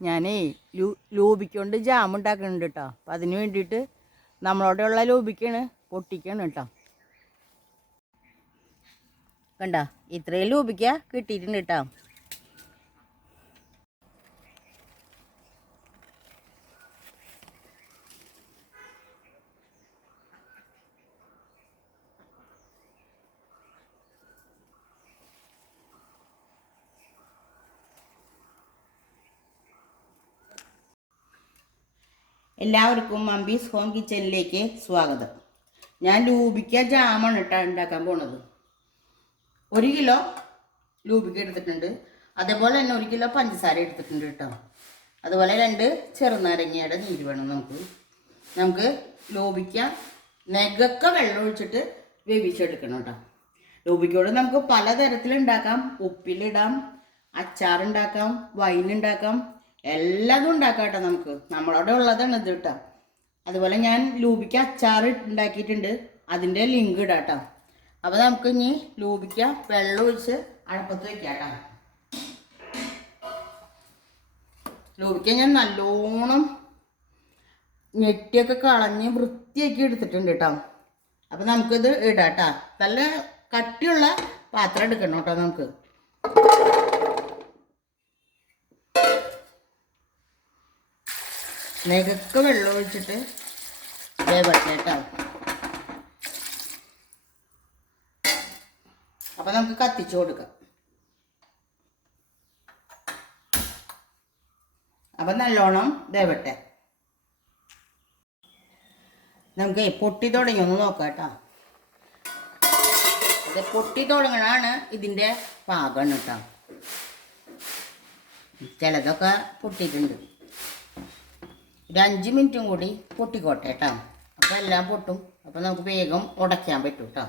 ഞാനേ ലൂ ലൂബിക്കൊണ്ട് ജാം ഉണ്ടാക്കുന്നുണ്ട് കേട്ടോ അപ്പം അതിന് വേണ്ടിയിട്ട് നമ്മളോടെയുള്ള ലൂബിക്കാണ്. പൊട്ടിക്കാണ് കേട്ടോ കണ്ട? ഇത്രയും ലൂബിക്ക കിട്ടിയിട്ടുണ്ട് കേട്ടോ എല്ലാവർക്കും മമ്പീസ് ഹോം കിച്ചണിലേക്ക് സ്വാഗതം. ഞാൻ ലൂബിക്ക ജാമാണ് ഇട്ടാ ഉണ്ടാക്കാൻ പോണത്. ഒരു കിലോ ലൂബിക്ക എടുത്തിട്ടുണ്ട്. അതേപോലെ തന്നെ ഒരു കിലോ പഞ്ചസാര എടുത്തിട്ടുണ്ട് കേട്ടോ. അതുപോലെ രണ്ട് ചെറുനാരങ്ങയുടെ നീര് വേണം നമുക്ക്. നമുക്ക് ലൂബിക്ക നെഗക്ക വെള്ളം ഒഴിച്ചിട്ട് വേവിച്ചെടുക്കണം കേട്ടോ ലൂബിക്കോട് നമുക്ക് പലതരത്തിലുണ്ടാക്കാം. ഉപ്പിലിടാം അച്ചാറുണ്ടാക്കാം വൈൻ ഉണ്ടാക്കാം എല്ലാതും ഉണ്ടാക്കാം നമുക്ക്. നമ്മളവിടെ ഉള്ളതാണ് ഇത് കേട്ടോ അതുപോലെ ഞാൻ ലൂബിക്ക അച്ചാർ ഉണ്ടാക്കിയിട്ടുണ്ട്. അതിന്റെ ലിങ്ക് ഇടാം കേട്ടോ അപ്പോൾ നമുക്ക് ഇനി ലൂബിക്ക വെള്ളം ഒഴിച്ച് അടപ്പത്ത് വെക്കാം കേട്ടോ ലൂബിക്ക ഞാൻ നല്ലോണം ഞെട്ടിയൊക്കെ കളഞ്ഞ് വൃത്തിയാക്കി എടുത്തിട്ടുണ്ട് കേട്ടോ അപ്പം നമുക്കിത് ഇടാം കേട്ടോ നല്ല കട്ടിയുള്ള പാത്രം എടുക്കണം കേട്ടോ നമുക്ക്. നെകക്ക് വെള്ളം ഒഴിച്ചിട്ട് വേവട്ടെ കേട്ടോ. അപ്പം നമുക്ക് കത്തിച്ചു കൊടുക്കാം. അപ്പം നല്ലോണം ദേവട്ടെ നമുക്ക് പൊട്ടി തുടങ്ങി ഒന്ന് നോക്കാം കേട്ടോ. ഇത് പൊട്ടി തുടങ്ങണാണ് ഇതിന്റെ പാകം കേട്ടോ. ചിലതൊക്കെ പൊട്ടിയിട്ടുണ്ട്. ഒരു അഞ്ച് മിനിറ്റും കൂടി പൊട്ടിക്കോട്ടെ കേട്ടോ. അപ്പോൾ എല്ലാം പൊട്ടും. അപ്പോൾ നമുക്ക് വേഗം ഉടയ്ക്കാൻ പറ്റും കേട്ടോ.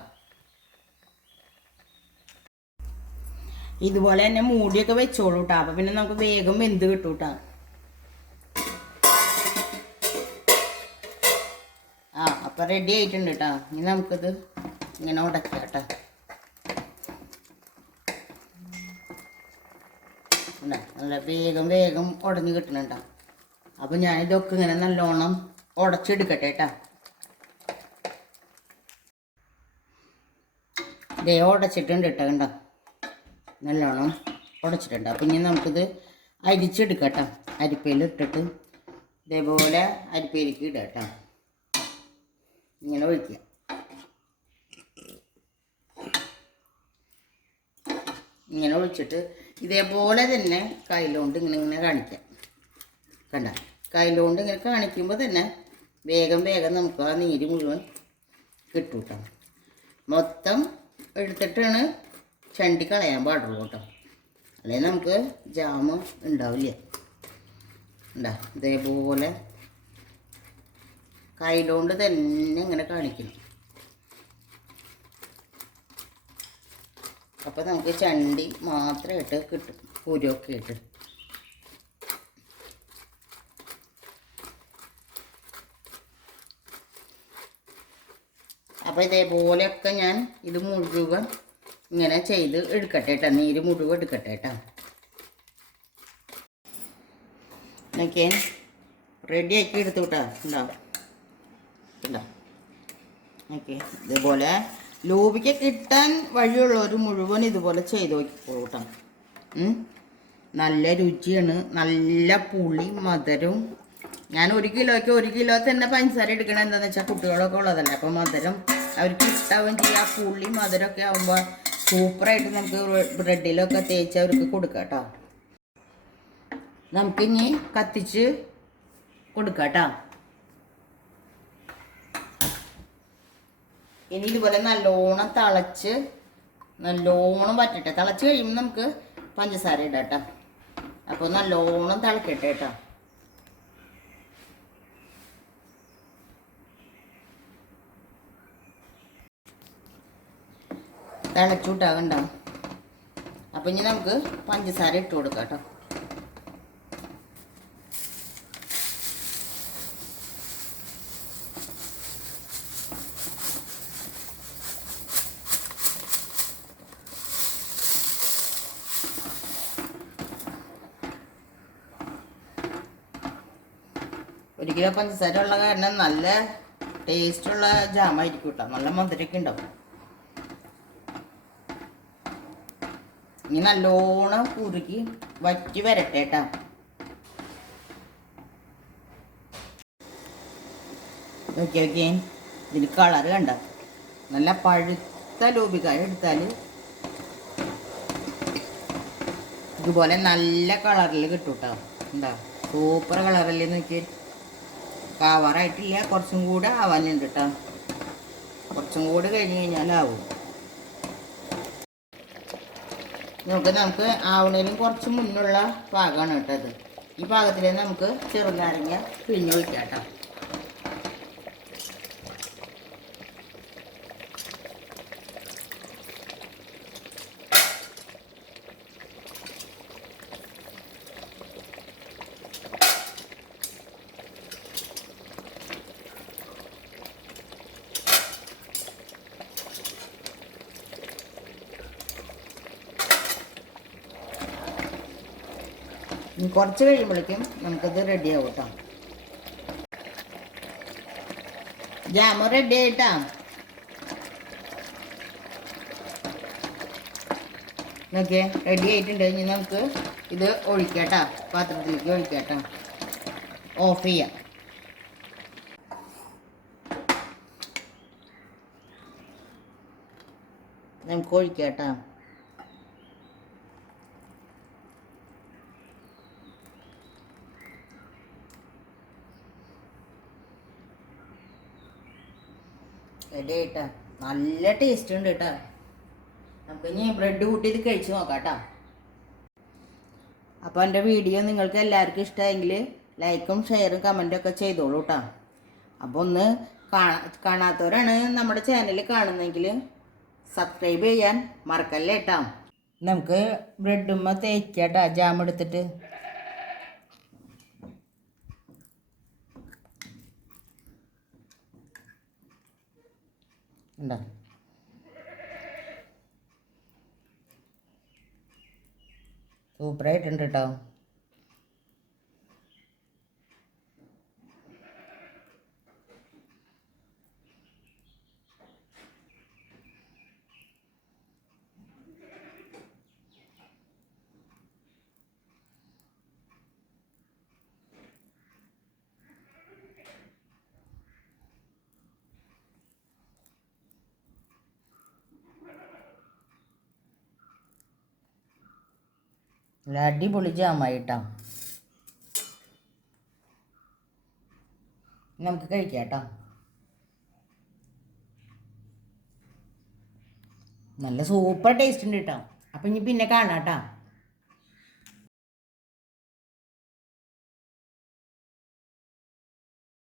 ഇതുപോലെ തന്നെ മൂടിയൊക്കെ വെച്ചോളൂ കേട്ടോ. അപ്പോൾ പിന്നെ നമുക്ക് വേഗം വെന്ത് കിട്ടും കേട്ടോ. ആ അപ്പോൾ റെഡി ആയിട്ടുണ്ട് കേട്ടോ. ഇനി നമുക്കിത് ഇങ്ങനെ ഉടയ്ക്കാം കേട്ടോ. നല്ല വേഗം വേഗം ഉടഞ്ഞ് കിട്ടുന്നുണ്ടോ അപ്പം ഞാനിതൊക്കെ ഇങ്ങനെ നല്ലോണം ഉടച്ചെടുക്കട്ടെ കേട്ടോ ദേ ഉടച്ചിട്ടുണ്ട് കേട്ടോ കണ്ടോ? നല്ലോണം ഉടച്ചിട്ടുണ്ട്. അപ്പം ഇനി നമുക്കിത് അരിച്ചെടുക്കാം കേട്ടോ ഇട്ടിട്ട് ഇതേപോലെ അരിപ്പയിലേക്ക് ഇടാം കേട്ടോ ഇങ്ങനെ ഒഴിക്കുക. ഇങ്ങനെ ഒഴിച്ചിട്ട് ഇതേപോലെ തന്നെ കയ്യിലോണ്ട് ഇങ്ങനെ ഇങ്ങനെ കാണിക്കാം. കണ്ട? കയ്യിലോണ്ട് ഇങ്ങനെ കാണിക്കുമ്പോൾ തന്നെ വേഗം വേഗം നമുക്ക് ആ നീര് മുഴുവൻ കിട്ടും കേട്ടോ മൊത്തം എടുത്തിട്ടാണ് ചണ്ടി കളയാൻ പാടുള്ളൂ കേട്ടോ. അല്ലെങ്കിൽ നമുക്ക് ജാമ് ഉണ്ടാവില്ല? ഉണ്ടാ ഇതേപോലെ കയ്യിലോണ്ട് തന്നെ ഇങ്ങനെ കാണിക്കണം അപ്പോൾ നമുക്ക് ചണ്ടി മാത്രമായിട്ട് കിട്ടും കുരുവൊക്കെ ഇട്ട് അപ്പോൾ ഇതേപോലെയൊക്കെ ഞാൻ ഇത് മുഴുവൻ ഇങ്ങനെ ചെയ്ത് എടുക്കട്ടെ കേട്ടോ നീര് മുഴുവൻ എടുക്കട്ടെ കേട്ടോ എന്നൊക്കെ റെഡി ആക്കി എടുത്തു കേട്ടോ ഉണ്ടോ ഉണ്ടോ ഓക്കെ ഇതേപോലെ ലൂബിക്ക് കിട്ടാൻ വഴിയുള്ളവർ മുഴുവൻ ഇതുപോലെ ചെയ്ത് നോക്കിക്കോളൂ കേട്ടോ നല്ല രുചിയാണ്. നല്ല പുളി മധുരവും ഞാൻ ഒരു കിലോയ്ക്ക് ഒരു കിലോ തന്നെ പഞ്ചസാര എടുക്കണം എന്താണെന്ന് വെച്ചാൽ കുട്ടികളൊക്കെ ഉള്ളതല്ലേ. അപ്പോൾ മധുരം അവർക്ക് ഇഷ്ടാവുകയും ചെയ്യും ആ പുളി മധുരമൊക്കെ ആകുമ്പോൾ സൂപ്പറായിട്ട് നമുക്ക് ബ്രെഡിലൊക്കെ തേച്ച് അവർക്ക് കൊടുക്കാം കേട്ടോ നമുക്കിനി കത്തിച്ച് കൊടുക്കാം കേട്ടോ ഇനി ഇതുപോലെ നല്ലോണം തിളച്ച് നല്ലോണം വറ്റട്ടെ. തിളച്ച് കഴിയുമ്പോൾ നമുക്ക് പഞ്ചസാര ഇടാം കേട്ടോ അപ്പോൾ നല്ലോണം തിളക്കട്ടെ കേട്ടോ തിളച്ചുട്ടാകണ്ട അപ്പം ഇനി നമുക്ക് പഞ്ചസാര ഇട്ട് കൊടുക്കാം കേട്ടോ. ഒരു കിലോ പഞ്ചസാര ഉള്ള കാരണം നല്ല ടേസ്റ്റുള്ള ജാമായിരിക്കും കേട്ടോ. നല്ല മധുരമൊക്കെ ഉണ്ടാവും. ഇനി നല്ലോണം കുറുക്കി വറ്റി വരട്ടെ കേട്ടോ നോക്കി നോക്കിയേ? ഇതിന് കളർ കണ്ട? നല്ല പഴുത്ത ലൂബിക്കായ എടുത്താൽ ഇതുപോലെ നല്ല കളറിൽ കിട്ടും കേട്ടോ എന്താ സൂപ്പർ കളറല്ലേ നോക്കി കവറായിട്ടില്ല കുറച്ചും കൂടെ ആവാനുണ്ട് കേട്ടോ കുറച്ചും കൂടെ കഴിഞ്ഞ് കഴിഞ്ഞാലാവും. നമുക്ക് നമുക്ക് ആവണേലും കുറച്ച് മുന്നുള്ള പാകമാണ് കേട്ടത് ഈ പാകത്തിൽ നമുക്ക് ചെറുനാരങ്ങ പിഴിഞ്ഞ് വയ്ക്കാം കേട്ടോ. ഇനി കുറച്ച് കഴിയുമ്പോഴേക്കും നമുക്കത് റെഡി ആവും കേട്ടോ ജാമു റെഡി ആയിട്ടാ? നോക്കിയേ റെഡി ആയിട്ടുണ്ട്. ഇനി നമുക്ക് ഇത് ഒഴിക്കാട്ടാ. പാത്രത്തിലേക്ക് ഒഴിക്കാട്ടാ. ഓഫ് ചെയ്യാം. നമുക്ക് ഒഴിക്കാട്ടാ. റെഡി നല്ല ടേസ്റ്റ് ഉണ്ട് കേട്ടോ നമുക്ക് ഇനി ബ്രെഡ് കൂട്ടി ഇത് കഴിച്ച് നോക്കാം കേട്ടോ അപ്പോൾ എന്റെ വീഡിയോ നിങ്ങൾക്ക് എല്ലാവർക്കും ഇഷ്ടമായെങ്കിൽ ലൈക്കും ഷെയറും കമന്റും ഒക്കെ ചെയ്തോളൂ കേട്ടോ അപ്പോൾ ഒന്ന് കാണാ കാണാത്തവരാണ് നമ്മുടെ ചാനൽ കാണുന്നെങ്കിൽ സബ്സ്ക്രൈബ് ചെയ്യാൻ മറക്കല്ലേ കേട്ടോ നമുക്ക് ബ്രെഡുമ്മ തേക്കാട്ടാ ജാം എടുത്തിട്ട്. ഉണ്ടോ സൂപ്പറായിട്ടുണ്ട് കേട്ടോ നല്ല അടിപൊളി ജാമായിട്ടാ നമുക്ക് കഴിക്കാം കേട്ടോ. നല്ല സൂപ്പർ ടേസ്റ്റ് ഉണ്ട് കേട്ടോ. അപ്പം ഇനി പിന്നെ കാണാം കേട്ടോ.